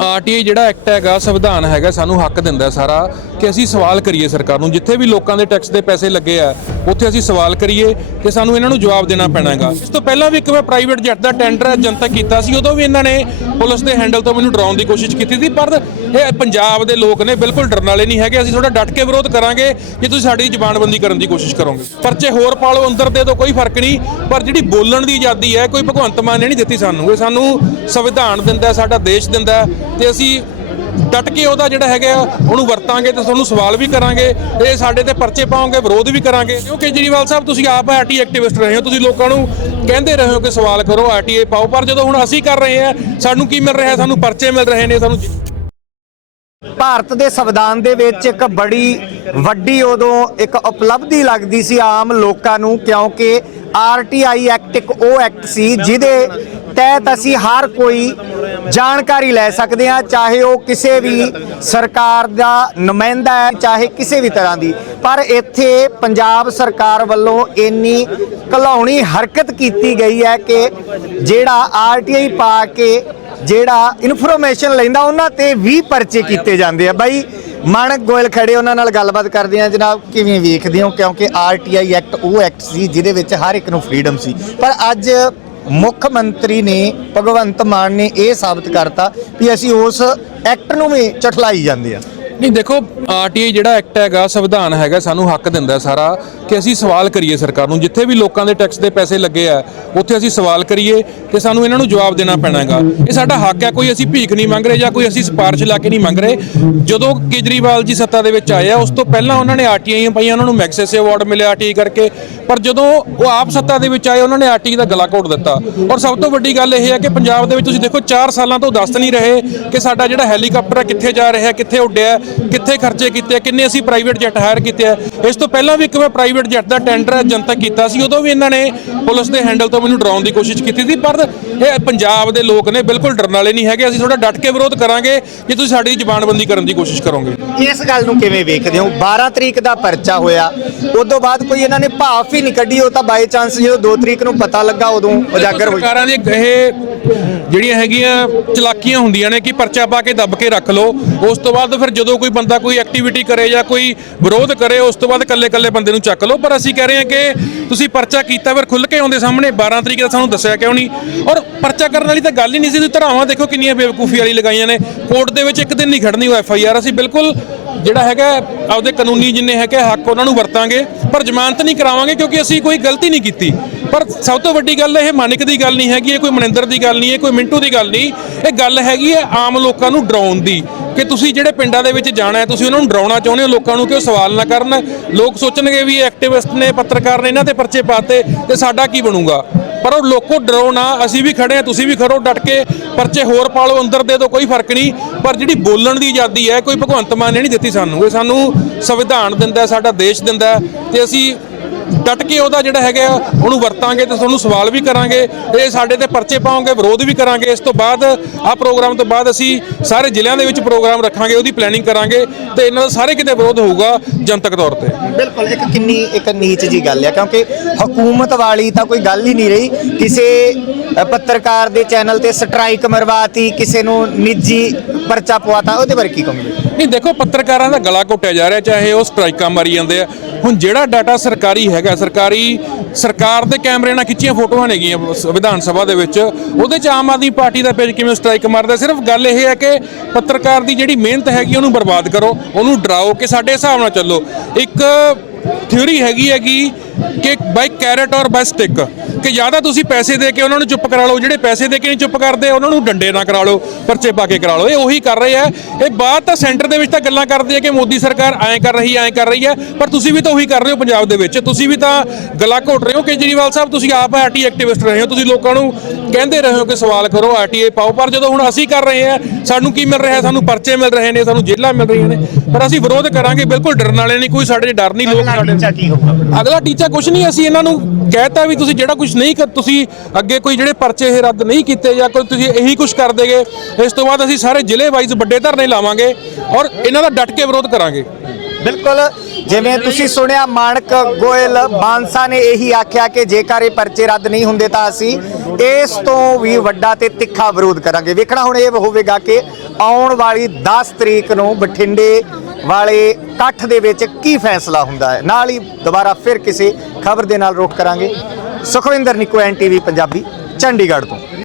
RTI ਜਿਹੜਾ act ਹੈਗਾ, ਸੰਵਿਧਾਨ ਹੈਗਾ, ਸਾਨੂੰ ਹੱਕ ਦਿੰਦਾ ਸਾਰਾ ਕਿ ਅਸੀਂ ਸਵਾਲ ਕਰੀਏ ਸਰਕਾਰ ਨੂੰ। ਜਿੱਥੇ ਵੀ ਲੋਕਾਂ ਦੇ ਟੈਕਸ ਦੇ ਪੈਸੇ ਲੱਗੇ ਆ ਉੱਥੇ ਅਸੀਂ ਸਵਾਲ ਕਰੀਏ ਤੇ ਸਾਨੂੰ ਇਹਨਾਂ ਨੂੰ ਜਵਾਬ ਦੇਣਾ ਪੈਣਾ ਹੈਗਾ ਇਸ ਤੋਂ ਪਹਿਲਾਂ ਵੀ ਇੱਕ ਮੈਂ ਪ੍ਰਾਈਵੇਟ ਜੈਟ ਦਾ ਟੈਂਡਰ ਜਨਤਕ ਕੀਤਾ ਸੀ, ਉਦੋਂ ਵੀ ਇਹਨਾਂ ਨੇ ਪੁਲਿਸ ਦੇ ਹੈਂਡਲ ਤੋਂ ਮੈਨੂੰ ਡਰਾਉਣ ਦੀ ਕੋਸ਼ਿਸ਼ ਕੀਤੀ ਸੀ, ਪਰ ਇਹ ਪੰਜਾਬ ਦੇ ਲੋਕ ਨੇ ਬਿਲਕੁਲ ਡਰਨ ਵਾਲੇ ਨਹੀਂ ਹੈਗੇ। ਅਸੀਂ ਥੋੜਾ ਡਟ ਕੇ ਵਿਰੋਧ ਕਰਾਂਗੇ ਜੇ ਤੁਸੀਂ ਸਾਡੀ ਜ਼ਬਾਨਬੰਦੀ ਕਰਨ ਦੀ ਕੋਸ਼ਿਸ਼ ਕਰੋਗੇ। ਪਰਚੇ ਹੋਰ ਪਾਲੋ, ਅੰਦਰ ਦੇ ਦੋ, ਕੋਈ ਫ਼ਰਕ ਨਹੀਂ, ਪਰ ਜਿਹੜੀ ਬੋਲਣ ਦੀ ਆਜ਼ਾਦੀ ਹੈ, ਕੋਈ ਭਗਵੰਤ ਮਾਨ ਨੇ ਨਹੀਂ ਦਿੱਤੀ ਸਾਨੂੰ। ਇਹ ਸਾਨੂੰ ਸੰਵਿਧਾਨ ਦਿੰਦਾ, ਸਾਡਾ ਦੇਸ਼ ਦਿੰਦਾ ਹੈ ਤੇ ਅਸੀਂ ਡਟ ਕੇ ਉਹਦਾ ਜਿਹੜਾ ਹੈਗਾ ਉਹਨੂੰ ਵਰਤਾਂਗੇ ਤੇ ਤੁਹਾਨੂੰ ਸਵਾਲ ਵੀ ਕਰਾਂਗੇ, ਇਹ ਸਾਡੇ ਤੇ ਪਰਚੇ ਪਾਓਗੇ ਵਿਰੋਧ ਵੀ ਕਰਾਂਗੇ। ਕਿਉਂ ਕੇਜਰੀਵਾਲ ਸਾਹਿਬ, ਤੁਸੀਂ ਆਪ ਆਰਟੀ ਐਕਟਿਵਿਸਟ ਰਹੇ ਹੋ, ਤੁਸੀਂ ਲੋਕਾਂ ਨੂੰ ਕਹਿੰਦੇ ਰਹੇ ਹੋ ਕਿ ਸਵਾਲ ਕਰੋ ਆਰਟੀਏ ਪਾਓ, ਪਰ ਜਦੋਂ ਹੁਣ ਅਸੀਂ ਕਰ ਰਹੇ ਹਾਂ, ਸਾਨੂੰ ਕੀ ਮਿਲ ਰਿਹਾ, ਸਾਨੂੰ ਪਰਚੇ ਮਿਲ ਰਹੇ ਨੇ, ਸਾਨੂੰ ਭਾਰਤ ਦੇ ਸੰਵਿਧਾਨ ਦੇ ਵਿੱਚ ਇੱਕ ਬੜੀ ਵੱਡੀ ਉਦੋਂ ਇੱਕ ਉਪਲਬਧੀ ਲੱਗਦੀ ਸੀ ਆਮ ਲੋਕਾਂ ਨੂੰ, ਕਿਉਂਕਿ ਆਰਟੀਆਈ ਐਕਟ ਇੱਕ ਉਹ ਐਕਟ ਸੀ, ਜਿਹਦੇ ਤਹਿਤ ਅਸੀਂ ਹਰ ਕੋਈ ਜਾਣਕਾਰੀ ਲੈ ਸਕਦੇ ਹਾਂ, ਚਾਹੇ ਉਹ ਕਿਸੇ ਵੀ ਸਰਕਾਰ ਦਾ ਨੁਮਾਇੰਦਾ ਹੈ, ਚਾਹੇ ਕਿਸੇ ਵੀ ਤਰ੍ਹਾਂ ਦੀ। ਪਰ ਇੱਥੇ ਪੰਜਾਬ ਸਰਕਾਰ ਵੱਲੋਂ ਇੰਨੀ ਘਲਾਉਣੀ ਹਰਕਤ ਕੀਤੀ ਗਈ ਹੈ ਕਿ ਜਿਹੜਾ ਆਰਟੀਆਈ ਪਾ ਕੇ ਜਿਹੜਾ ਇਨਫੋਰਮੇਸ਼ਨ ਲੈਂਦਾ, ਉਹਨਾਂ ਤੇ ਵੀ ਪਰਚੇ ਕੀਤੇ ਜਾਂਦੇ ਆ। ਬਾਈ, ਮਾਨਕ ਗੋਇਲ ਖੜੇ, ਉਹਨਾਂ ਨਾਲ ਗੱਲਬਾਤ ਕਰਦੇ ਆ ਜਨਾਬ, ਕਿਵੇਂ ਵੇਖਦੇ ਹੋ? ਕਿਉਂਕਿ ਆਰਟੀਆਈ ਐਕਟ, ਉਹ ਐਕਟ ਸੀ, ਜਿਹਦੇ ਵਿੱਚ ਹਰ ਇੱਕ ਨੂੰ ਫ੍ਰੀडम ਸੀ। ਪਰ ਅੱਜ ਮੁੱਖ ਮੰਤਰੀ ਨੇ ਭਗਵੰਤ ਮਾਨ ਨੇ ਇਹ ਸਾਬਤ ਕਰਤਾ ਵੀ ਅਸੀਂ ਉਸ ਐਕਟ ਨੂੰ ਵੀ ਚਠਲਾਈ ਜਾਂਦੇ ਆ ਨਹੀਂ, ਦੇਖੋ ਆਰਟੀਆਈ ਜਿਹੜਾ ਐਕਟ ਹੈਗਾ, ਸੰਵਿਧਾਨ ਹੈਗਾ, ਸਾਨੂੰ ਹੱਕ ਦਿੰਦਾ ਸਾਰਾ ਕਿ ਅਸੀਂ ਸਵਾਲ ਕਰੀਏ ਸਰਕਾਰ ਨੂੰ। ਜਿੱਥੇ ਵੀ ਲੋਕਾਂ ਦੇ ਟੈਕਸ ਦੇ ਪੈਸੇ ਲੱਗੇ ਆ, ਉੱਥੇ ਅਸੀਂ ਸਵਾਲ ਕਰੀਏ ਤੇ ਸਾਨੂੰ ਇਹਨਾਂ ਨੂੰ ਜਵਾਬ ਦੇਣਾ ਪੈਣਾ ਹੈਗਾ ਇਹ ਸਾਡਾ ਹੱਕ ਹੈ, ਕੋਈ ਅਸੀਂ ਭੀਖ ਨਹੀਂ ਮੰਗ ਰਹੇ ਜਾਂ ਕੋਈ ਅਸੀਂ ਸਿਫਾਰਿਸ਼ ਲਾ ਕੇ ਨਹੀਂ ਮੰਗ ਰਹੇ। ਜਦੋਂ ਕੇਜਰੀਵਾਲ ਜੀ ਸੱਤਾ ਦੇ ਵਿੱਚ ਆਏ ਆ, ਉਸ ਤੋਂ ਪਹਿਲਾਂ ਉਹਨਾਂ ਨੇ ਆਰਟੀਆਈ ਪਾਈਆਂ, ਉਹਨਾਂ ਨੂੰ ਮੈਗਸੈਸੇ ਅਵਾਰਡ ਮਿਲਿਆ ਆਰਟੀਆਈ ਕਰਕੇ। ਪਰ ਜਦੋਂ ਉਹ ਆਪ ਸੱਤਾ ਦੇ ਵਿੱਚ ਆਏ, ਉਹਨਾਂ ਨੇ ਆਰਟੀਆਈ ਦਾ ਗਲਾ ਘੋਟ ਦਿੱਤਾ। ਔਰ ਸਭ ਤੋਂ ਵੱਡੀ ਗੱਲ ਇਹ ਹੈ ਕਿ ਪੰਜਾਬ ਦੇ ਵਿੱਚ ਤੁਸੀਂ ਦੇਖੋ 4 ਸਾਲਾਂ ਤੋਂ ਦੱਸ ਨਹੀਂ ਰਹੇ ਕਿ ਸਾਡਾ ਜਿਹੜਾ ਹੈਲੀਕਾਪਟਰ ਹੈ, ਕਿੱਥੇ ਜਾ ਰਿਹਾ, ਕਿੱਥੇ ਉੱਡਿਆ ਕਿੱਥੇ ਖਰਚੇ ਕੀਤੇ ਆ, ਕਿੰਨੇ ਅਸੀਂ ਪ੍ਰਾਈਵੇਟ ਜੈਟ ਹਾਇਰ ਕੀਤੇ ਆ। ਇਸ ਤੋਂ ਪਹਿਲਾਂ ਵੀ ਇੱਕ ਮੈਂ ਪ੍ਰਾਈਵੇਟ ਜੈਟ ਦਾ ਟੈਂਡਰ ਜਨਤਕ ਕੀਤਾ ਸੀ ਉਦੋਂ ਵੀ ਇਹਨਾਂ ਨੇ ਪੁਲਿਸ ਦੇ ਹੈਂਡਲ ਤੋਂ ਮੈਨੂੰ ਡਰਾਉਣ ਦੀ ਕੋਸ਼ਿਸ਼ ਕੀਤੀ ਸੀ ਪਰ ਇਹ ਪੰਜਾਬ ਦੇ ਲੋਕ ਨੇ ਬਿਲਕੁਲ ਡਰਨ ਵਾਲੇ ਨਹੀਂ ਹੈਗੇ ਅਸੀਂ ਥੋੜਾ ਡਟ ਕੇ ਵਿਰੋਧ ਕਰਾਂਗੇ ਜੇ ਤੁਸੀਂ ਸਾਡੀ ਜ਼ਬਾਨਬੰਦੀ ਕਰਨ ਦੀ ਕੋਸ਼ਿਸ਼ ਕਰੋਗੇ। ਇਸ ਗੱਲ ਨੂੰ ਕਿਵੇਂ ਵੇਖਦੇ ਹੋ? 12 ਤਰੀਕ ਦਾ ਪਰਚਾ ਹੋਇਆ ਉਸ ਤੋਂ ਬਾਅਦ ਕੋਈ ਇਹਨਾਂ ਨੇ ਭਾਫ ਹੀ ਨਹੀਂ ਕੱਢੀ ਉਹ ਤਾਂ ਬਾਈ ਚਾਂਸ ਜਦੋਂ 2 ਤਰੀਕ ਨੂੰ ਪਤਾ ਲੱਗਾ ਉਦੋਂ ਉਜਾਗਰ ਹੋਈ। ਸਰਕਾਰਾਂ ਦੀ ਇਹ ਜਿਹੜੀਆਂ ਹੈਗੀਆਂ ਚਲਾਕੀਆਂ ਹੁੰਦੀਆਂ ਨੇ ਕਿ ਪਰਚਾ ਪਾ ਕੇ ਦੱਬ ਕੇ ਰੱਖ ਲਓ ਉਸ ਤੋਂ ਬਾਅਦ ਫਿਰ ਜਦੋਂ ਕੋਈ ਬੰਦਾ ਕੋਈ ਐਕਟੀਵਿਟੀ ਕਰੇ ਜਾਂ ਕੋਈ ਵਿਰੋਧ ਕਰੇ, ਉਸ ਤੋਂ ਬਾਅਦ ਕੱਲੇ-ਕੱਲੇ ਬੰਦੇ ਨੂੰ ਚੱਕ ਲਓ। ਪਰ ਅਸੀਂ ਕਹਿ ਰਹੇ ਹਾਂ ਕਿ ਤੁਸੀਂ ਪਰਚਾ ਕੀਤਾ, ਫਿਰ ਖੁੱਲ ਕੇ ਆਉਂਦੇ ਸਾਹਮਣੇ 12 ਤਰੀਕ ਦਾ ਸਾਨੂੰ ਦੱਸਿਆ ਕਿਉਂ ਨਹੀਂ? ਔਰ ਪਰਚਾ ਕਰਨ ਵਾਲੀ ਤਾਂ ਗੱਲ ਹੀ ਨਹੀਂ ਸੀ, ਤੁਸੀਂ ਧਰਾਵਾਂ ਦੇਖੋ ਕਿੰਨੀਆਂ ਬੇਵਕੂਫੀ ਵਾਲੀ ਲਗਾਈਆਂ ਨੇ। ਕੋਰਟ ਦੇ ਵਿੱਚ ਇੱਕ ਦਿਨ ਨਹੀਂ ਖੜਨੀ ਉਹ ਐਫ ਆਈ ਆਰ, ਅਸੀਂ ਬਿਲਕੁਲ ਜਿਹੜਾ ਹੈਗਾ ਆਪਦੇ ਕਾਨੂੰਨੀ ਜਿੰਨੇ ਹੈਗੇ ਹੱਕ ਉਹਨਾਂ ਨੂੰ ਵਰਤਾਂਗੇ, ਪਰ ਜ਼ਮਾਨਤ ਨਹੀਂ ਕਰਾਵਾਂਗੇ ਕਿਉਂਕਿ ਅਸੀਂ ਕੋਈ ਗਲਤੀ ਨਹੀਂ ਕੀਤੀ। ਪਰ ਸਭ ਤੋਂ ਵੱਡੀ ਗੱਲ ਇਹ ਮਾਨਿਕ ਦੀ ਗੱਲ ਨਹੀਂ ਹੈਗੀ, ਇਹ ਕੋਈ ਮਨਿੰਦਰ ਦੀ ਗੱਲ ਨਹੀਂ, ਇਹ ਕੋਈ ਮਿੰਟੂ ਦੀ ਗੱਲ ਨਹੀਂ। ਇਹ ਗੱਲ ਹੈਗੀ ਹੈ ਆਮ ਲੋਕਾਂ ਨੂੰ ਡਰਾਉਣ ਦੀ ਕਿ ਤੁਸੀਂ ਜਿਹੜੇ ਪਿੰਡਾਂ ਦੇ ਵਿੱਚ ਜਾਣਾ ਹੈ, ਤੁਸੀਂ ਉਹਨਾਂ ਨੂੰ ਡਰਾਉਣਾ ਚਾਹੁੰਦੇ ਹੋ, ਲੋਕਾਂ ਨੂੰ ਕਿ ਉਹ ਸਵਾਲ ਨਾ ਕਰਨ। ਲੋਕ ਸੋਚਣਗੇ ਵੀ ਇਹ ਐਕਟਿਵਿਸਟ ਨੇ, ਪੱਤਰਕਾਰ ਨੇ ਇਹਨਾਂ ਤੇ ਪਰਚੇ ਪਾਤੇ ਤੇ ਸਾਡਾ ਕੀ ਬਣੂਗਾ। ਪਰ ਉਹ ਲੋਕੋ ਡਰੋ ਨਾ, ਅਸੀਂ ਵੀ ਖੜੇ ਆ ਤੁਸੀਂ ਵੀ ਖੜੋ, ਡਟ ਕੇ ਪਰਚੇ ਹੋਰ ਪਾਲੋ, ਅੰਦਰ ਦੇ ਦੋ ਕੋਈ ਫ਼ਰਕ ਨਹੀਂ। ਪਰ ਜਿਹੜੀ ਬੋਲਣ ਦੀ ਆਜ਼ਾਦੀ ਹੈ, ਕੋਈ ਭਗਵੰਤ ਮਾਨ ਨੇ ਨਹੀਂ ਦਿੱਤੀ ਸਾਨੂੰ। ਇਹ ਸਾਨੂੰ ਸੰਵਿਧਾਨ ਦਿੰਦਾ ਸਾਡਾ ਦੇਸ਼ ਦਿੰਦਾ ਹੈ। ਤੇ ਅਸੀਂ ਡਟ ਕੇ ਉਹਦਾ ਜਿਹੜਾ ਹੈਗਾ ਉਹਨੂੰ ਵਰਤਾਂਗੇ ਤੇ ਤੁਹਾਨੂੰ ਸਵਾਲ ਵੀ ਕਰਾਂਗੇ ਇਹ ਸਾਡੇ ਤੇ ਪਰਚੇ ਪਾਓਗੇ ਵਿਰੋਧ ਵੀ ਕਰਾਂਗੇ। ਇਸ ਤੋਂ ਬਾਅਦ ਆ ਪ੍ਰੋਗਰਾਮ ਤੋਂ ਬਾਅਦ ਅਸੀਂ ਸਾਰੇ ਜ਼ਿਲ੍ਹਿਆਂ ਦੇ ਵਿੱਚ ਪ੍ਰੋਗਰਾਮ ਰੱਖਾਂਗੇ ਉਹਦੀ ਪਲੈਨਿੰਗ ਕਰਾਂਗੇ ਤੇ ਇਹਨਾਂ ਦਾ ਸਾਰੇ ਕਿਤੇ ਵਿਰੋਧ ਹੋਊਗਾ ਜਨਤਕ ਤੌਰ ਤੇ। ਬਿਲਕੁਲ ਇੱਕ ਕਿੰਨੀ ਇੱਕ ਨੀਚ ਜੀ ਗੱਲ ਹੈ ਕਿਉਂਕਿ ਹਕੂਮਤ ਵਾਲੀ ਤਾਂ ਕੋਈ ਗੱਲ ਹੀ ਨਹੀਂ ਰਹੀ। ਕਿਸੇ ਪੱਤਰਕਾਰ ਦੇ ਚੈਨਲ ਤੇ ਸਟ੍ਰਾਈਕ ਮਰਵਾਤੀ ਕਿਸੇ ਨੂੰ ਨਿੱਜੀ ਪਰਚਾ ਪਵਾਤਾ ਉਹਦੇ ਬਾਰੇ ਕੀ ਕਹੋਗੇ? ਨਹੀਂ ਦੇਖੋ ਪੱਤਰਕਾਰਾਂ ਦਾ ਗਲਾ ਘੁੱਟਿਆ ਜਾ ਰਿਹਾ ਚਾਹੇ ਉਹ ਸਟ੍ਰਾਈਕਾਂ ਮਾਰੀ ਜਾਂਦੇ ਆ। ਹੁਣ ਜਿਹੜਾ ਡਾਟਾ ਸਰਕਾਰੀ ਹੈਗਾ, ਸਰਕਾਰੀ ਸਰਕਾਰ ਦੇ ਕੈਮਰੇ ਨਾਲ ਖਿੱਚੀਆਂ ਫੋਟੋਆਂ ਨੇਗੀਆਂ ਵਿਧਾਨ ਸਭਾ ਦੇ ਵਿੱਚ, ਉਹਦੇ ਚ ਆਮ ਆਦਮੀ ਪਾਰਟੀ ਦਾ ਪੇਜ ਕਿਵੇਂ ਸਟ੍ਰਾਈਕ ਮਾਰਦਾ? ਸਿਰਫ ਗੱਲ ਇਹ ਹੈ ਕਿ ਪੱਤਰਕਾਰ ਦੀ ਜਿਹੜੀ ਮਿਹਨਤ ਹੈਗੀ, ਉਹਨੂੰ ਬਰਬਾਦ ਕਰੋ, ਉਹਨੂੰ ਡਰਾਓ ਕਿ ਸਾਡੇ ਹਿਸਾਬ ਨਾਲ ਚੱਲੋ। ਇੱਕ ਥਿਉਰੀ ਹੈਗੀ ਹੈਗੀ ਕਿ ਬਾਈ ਕੈਰਟ ਔਰ ਬਾਈ ਸਟਿਕ ਕਿ ਜ਼ਿਆਦਾ ਤੁਸੀਂ ਪੈਸੇ ਦੇ ਕੇ ਉਹਨਾਂ ਨੂੰ ਚੁੱਪ ਕਰਾ ਲਓ ਜਿਹੜੇ ਪੈਸੇ ਦੇ ਕੇ ਨਹੀਂ ਚੁੱਪ ਕਰਦੇ ਉਹਨਾਂ ਨੂੰ ਡੰਡੇ ਨਾ ਕਰਾ ਲਓ ਪਰਚੇ ਪਾ ਕੇ ਕਰਾ ਲਓ। ਇਹ ਉਹੀ ਕਰ ਰਹੇ ਆ। ਇਹ ਬਾਤ ਤਾਂ ਸੈਂਟਰ ਦੇ ਵਿੱਚ ਤਾਂ ਗੱਲਾਂ ਕਰਦੇ ਆ ਕਿ ਮੋਦੀ ਸਰਕਾਰ ਐਂ ਕਰ ਰਹੀ ਐ ਕਰ ਰਹੀ ਹੈ ਪਰ ਤੁਸੀਂ ਵੀ ਤਾਂ ਉਹੀ ਕਰ ਰਹੇ ਹੋ ਪੰਜਾਬ ਦੇ ਵਿੱਚ। ਤੁਸੀਂ ਵੀ ਤਾਂ ਗੱਲਾਂ ਘੋਟ ਰਹੇ ਹੋ। ਕੇਜਰੀਵਾਲ ਸਾਹਿਬ ਤੁਸੀਂ ਆਪ ਆਰਟੀ ਐਕਟਿਵਿਸਟ ਰਹੇ ਹੋ। ਤੁਸੀਂ ਲੋਕਾਂ ਨੂੰ ਕਹਿੰਦੇ ਰਹੇ ਹੋ ਕਿ ਸਵਾਲ ਕਰੋ ਆਰਟੀਏ ਪਾਓ। ਪਰ ਜਦੋਂ ਹੁਣ ਅਸੀਂ ਕਰ ਰਹੇ ਆ ਸਾਨੂੰ ਕੀ ਮਿਲ ਰਿਹਾ ਸਾਨੂੰ ਪਰਚੇ ਮਿਲ ਰਹੇ ਨੇ ਸਾਨੂੰ ਜੇਲ੍ਹਾਂ ਮਿਲ ਰਹੀਆਂ ਨੇ। ਪਰ ਅਸੀਂ ਵਿਰੋਧ ਕਰਾਂਗੇ ਬਿਲਕੁਲ ਡਰਨ ਵਾਲੇ ਨਹੀਂ। ਕੋਈ ਸਾਡੇ ਡਰ ਨਹੀਂ ਲੋਕ ਸਾਡੇ ਅਗਲਾ ਟੀਚਾ ਕੁਝ ਨਹੀਂ। ਅਸੀਂ ਇਹਨਾਂ ਨੂੰ ਕਹਿਤਾ ਵੀ ਤੁਸੀਂ ਜਿਹੜਾ ਕੁਝ ਨਹੀਂ ਕਰ ਤੁਸੀਂ ਅੱਗੇ ਕੋਈ ਜਿਹੜੇ ਪਰਚੇ ਇਹ ਰੱਦ ਨਹੀਂ ਕੀਤੇ ਜਾਂ ਕੋਈ ਤੁਸੀਂ ਇਹੀ ਕੁਝ ਕਰ ਦੇਗੇ, ਇਸ ਤੋਂ ਬਾਅਦ ਅਸੀਂ ਸਾਰੇ ਜ਼ਿਲ੍ਹੇ ਵਾਈਜ਼ ਵੱਡੇ ਧਰਨੇ ਲਾਵਾਂਗੇ ਔਰ ਇਹਨਾਂ ਦਾ ਡਟ ਕੇ ਵਿਰੋਧ ਕਰਾਂਗੇ। ਬਿਲਕੁਲ, ਜਿਵੇਂ ਤੁਸੀਂ ਸੁਣਿਆ ਮਾਨਕ ਗੋਇਲ, ਬਾਂਸਾ ਨੇ ਇਹੀ ਆਖਿਆ ਕਿ ਜੇਕਰ ਇਹ ਪਰਚੇ ਰੱਦ ਨਹੀਂ ਹੁੰਦੇ ਤਾਂ ਅਸੀਂ ਇਸ ਤੋਂ ਵੀ ਵੱਡਾ ਤੇ ਤਿੱਖਾ ਵਿਰੋਧ ਕਰਾਂਗੇ। ਵੇਖਣਾ ਹੁਣ ਇਹ ਹੋਵੇਗਾ ਕਿ ਆਉਣ ਵਾਲੀ 10 ਤਰੀਕ ਨੂੰ ਬਠਿੰਡੇ ਵਾਲੇ ਇਕੱਠ ਦੇ ਵਿੱਚ ਕੀ ਫੈਸਲਾ ਹੁੰਦਾ ਹੈ। ਨਾਲ ਹੀ ਦੁਬਾਰਾ ਫਿਰ ਕਿਸੇ ਖਬਰ ਦੇ ਨਾਲ ਰੋਕ ਕਰਾਂਗੇ। ਸੁਖਵਿੰਦਰ ਨਿੱਕੂ ਐਨਟੀਵੀ ਪੰਜਾਬੀ ਚੰਡੀਗੜ੍ਹ ਤੋਂ।